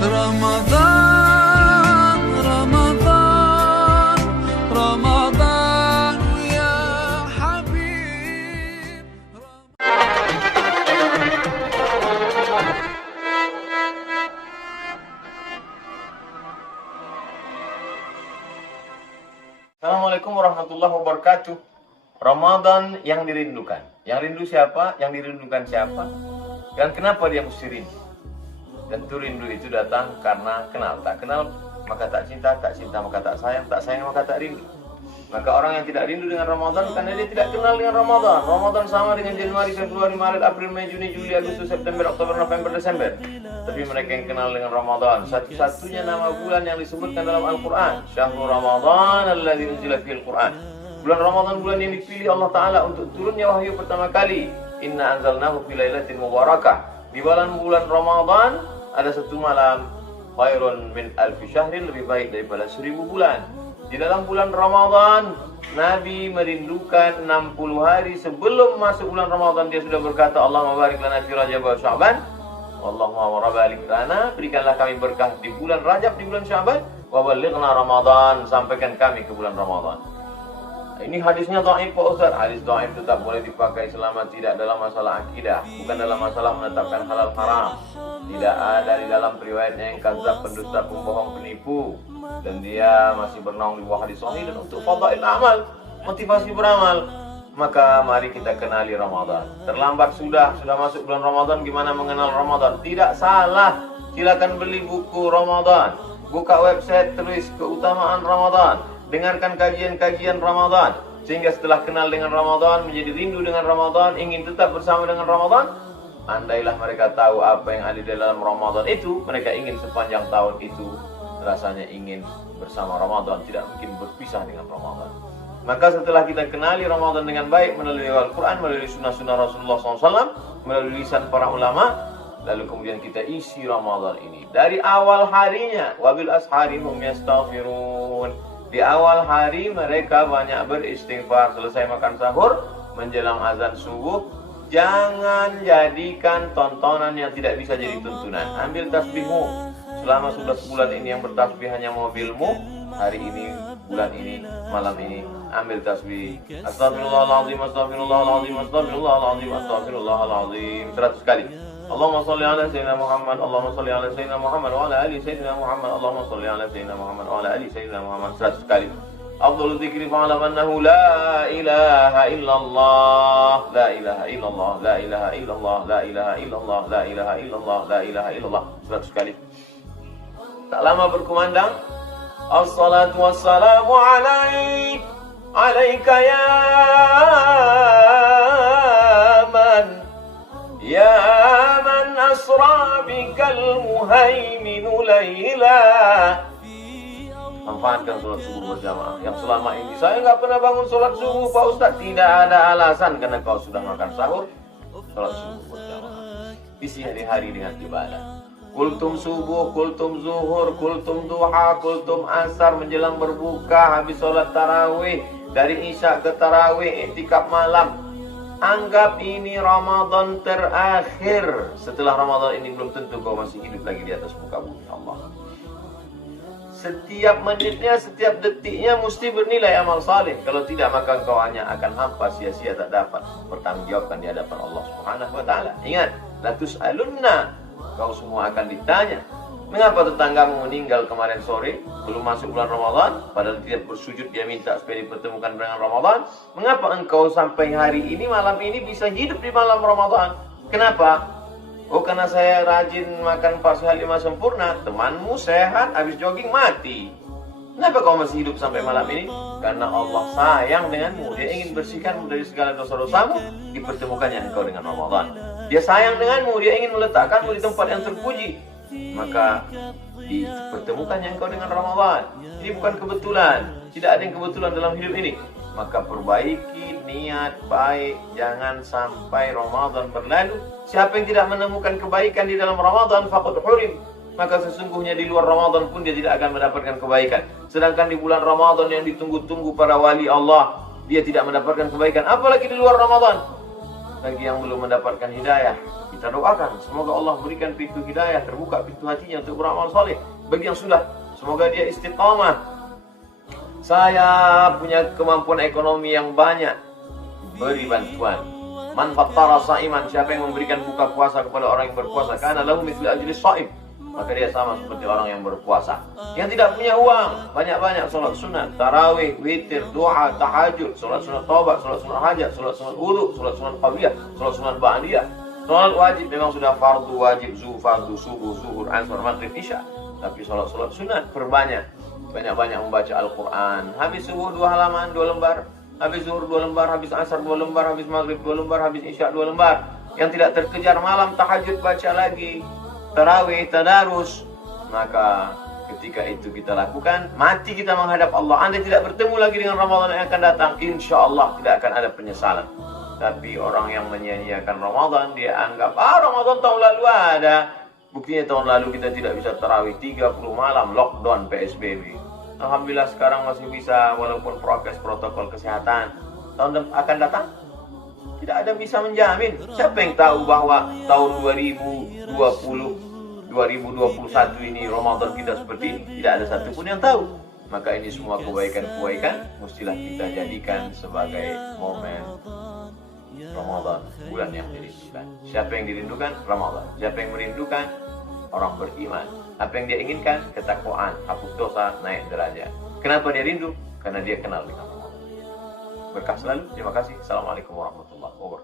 رمضان رمضان رمضان يا حبيب. Assalamualaikum warahmatullahi wabarakatuh. Ramadan yang dirindukan. Yang rindu siapa? Yang dirindukan siapa? Dan kenapa dia mesti rindu? Tentu rindu itu datang karena kenal. Tak kenal maka tak cinta, tak cinta maka tak sayang maka tak rindu. Maka orang yang tidak rindu dengan Ramadan karena dia tidak kenal dengan Ramadan. Ramadan sama dengan Januari, Februari, Maret, April, Mei, Juni, Juli, Agustus, September, Oktober, November, Desember. Tapi mereka yang kenal dengan Ramadan, satu-satunya nama bulan yang disebutkan dalam Al-Quran, Syahrul Ramadan alladzi unzila fihil Quran. Bulan Ramadan, bulan yang dipilih Allah Ta'ala untuk turunnya wahyu pertama kali. Inna anzalnahu fi lailatin mubarakah. Di bulan Ramadan ada satu malam, khairun min alfi syahrin, lebih baik daripada 1000 bulan. Di dalam bulan Ramadan, Nabi merindukan 60 hari sebelum masuk bulan Ramadan. Dia sudah berkata, Allahumma barik lana fi Rajab wa Sya'ban, Allahumma barik lana, berikanlah kami berkah di bulan Rajab, di bulan Sya'ban, wa ballighna Ramadan, sampaikan kami ke bulan Ramadan. Ini hadisnya dhaif Pak Ustaz. Hadis dhaif tetap boleh dipakai selama tidak dalam masalah akidah, bukan dalam masalah menetapkan halal haram. Tidak ada di dalam riwayatnya yang kadzab, pendusta, pembohong, penipu, dan dia masih bernaung di bawah hadis sahih. Dan untuk fadail amal, motivasi beramal, maka mari kita kenali Ramadan. Terlambat sudah masuk bulan Ramadan, gimana mengenal Ramadan? Tidak salah. Silakan beli buku Ramadan, buka website tulis keutamaan Ramadan, dengarkan kajian-kajian Ramadan, sehingga setelah kenal dengan Ramadan, menjadi rindu dengan Ramadan, ingin tetap bersama dengan Ramadan. Andailah mereka tahu apa yang ada di dalam Ramadan itu, mereka ingin sepanjang tahun itu rasanya ingin bersama Ramadan, tidak mungkin berpisah dengan Ramadan. Maka setelah kita kenali Ramadan dengan baik melalui Al-Quran, melalui sunnah-sunnah Rasulullah SAW, melalui lisan para ulama, lalu kemudian kita isi Ramadan ini dari awal harinya. Wabil ashari hum yastaghfirun. Di awal hari mereka banyak beristighfar. Selesai makan sahur, menjelang azan subuh, jangan jadikan tontonan yang tidak bisa jadi tuntunan. Ambil tasbihmu. Selama sudah sebulan ini yang bertasbih hanya mobilmu, hari ini, bulan ini, malam ini, ambil tasbih. Astagfirullahaladzim, astagfirullahaladzim, astagfirullahaladzim, astagfirullahaladzim 100 kali. Allahumma salli ala sayyidina Muhammad, Allahumma salli ala sayyidina Muhammad wa ala ali sayyidina Muhammad, Allahumma salli ala sayyidina Muhammad wa ala ali sayyidina Muhammad 100 kali. Afdhalu dzikri fa'alam annahu la ilaha illallah, la ilaha illallah, la ilaha illallah, la ilaha illallah, la ilaha illallah, la ilaha illallah 100 kali. Tak lama berkumandang, as-salatu wassalamu alaika ya man asra bikal muhaiminu layla. Manfaatkan sholat subuh berjamaah. Yang selama ini saya nggak pernah bangun sholat subuh Pak Ustaz. Tidak ada alasan, karena kau sudah makan sahur. Sholat subuh berjamaah. Isi hari-hari dengan ibadah. Kultum subuh, kultum zuhur, kultum duha, kultum asar, menjelang berbuka, habis sholat tarawih, dari isya ke tarawih, iktikaf malam. Anggap ini Ramadan terakhir. Setelah Ramadan ini belum tentu kau masih hidup lagi di atas muka bumi Allah. Setiap menitnya, setiap detiknya mesti bernilai amal saleh. Kalau tidak, maka kau hanya akan hampa, sia-sia, tak dapat bertanggungjawabkan di hadapan Allah Subhanahu wa taala. Ingat, la tus'alunna, kau semua akan ditanya. Mengapa tetanggamu meninggal kemarin sore, belum masuk bulan Ramadan, padahal dia bersujud, dia minta supaya dipertemukan dengan Ramadan? Mengapa engkau sampai hari ini, malam ini bisa hidup di malam Ramadan? Kenapa? Oh, karena saya rajin makan 4 sehat 5 sempurna. Temanmu sehat, habis jogging mati. Kenapa kau masih hidup sampai malam ini? Karena Allah sayang denganmu. Dia ingin bersihkanmu dari segala dosa-dosamu, dipertemukannya engkau dengan Ramadan. Dia sayang denganmu, dia ingin meletakkanmu di tempat yang terpuji, maka dipertemukannya engkau dengan Ramadan. Ini bukan kebetulan. Tidak ada yang kebetulan dalam hidup ini. Maka perbaiki niat baik, jangan sampai Ramadan berlalu. Siapa yang tidak menemukan kebaikan di dalam Ramadan, faqad hurim, maka sesungguhnya di luar Ramadan pun dia tidak akan mendapatkan kebaikan. Sedangkan di bulan Ramadan yang ditunggu-tunggu para wali Allah, dia tidak mendapatkan kebaikan, apalagi di luar Ramadan. Bagi yang belum mendapatkan hidayah, Kita doakan, semoga Allah berikan pintu hidayah, terbuka pintu hatinya untuk beramal saleh. Bagi yang sudah, semoga dia istiqamah. Saya punya kemampuan ekonomi yang banyak, beri bantuan. Man fattara sa'iman, siapa yang memberikan buka puasa kepada orang yang berpuasa, kana lahu mithlu ajri sha'im, maka dia sama seperti orang yang berpuasa. Yang tidak punya uang, banyak-banyak sholat sunat, tarawih, witir, doa, tahajud, sholat sunat taubat, sholat sunat hajat, sholat sunat wudu, sholat sunat qabliyah, sholat sunat ba'diyah. Sholat wajib memang sudah fardu wajib, fardu subuh, zuhur, asar, maghrib, isya. Tapi sholat sunat perbanyak, banyak-banyak membaca Al-Quran. Habis subuh 2 halaman, 2 lembar. Habis zuhur 2 lembar, habis asar 2 lembar, habis maghrib 2 lembar, habis isya 2 lembar. Yang tidak terkejar malam, tahajud baca lagi, tarawih, tadarus. Maka ketika itu kita lakukan, mati kita menghadap Allah. Anda tidak bertemu lagi dengan Ramadan yang akan datang, insya Allah tidak akan ada penyesalan. Tapi orang yang menyia-nyiakan Ramadan, dia anggap, Ramadan tahun lalu ada. Buktinya tahun lalu kita tidak bisa tarawih 30 malam, lockdown, PSBB. Alhamdulillah sekarang masih bisa, walaupun prokes protokol kesehatan. Tahun akan datang tidak ada bisa menjamin. Siapa yang tahu bahwa tahun 2021 ini Ramadan kita seperti ini? Tidak ada satupun yang tahu. Maka ini semua kebaikan-kebaikan mestilah kita jadikan sebagai momen Ramadan, bulan yang dirindukan. Siapa yang dirindukan? Ramadan. Siapa yang merindukan? Orang beriman. Apa yang dia inginkan? Ketakwaan, hapus dosa, naik derajat. Kenapa dia rindu? Karena dia kenal dengan Allah. Berkah selalu. Terima kasih. Assalamualaikum warahmatullahi wabarakatuh.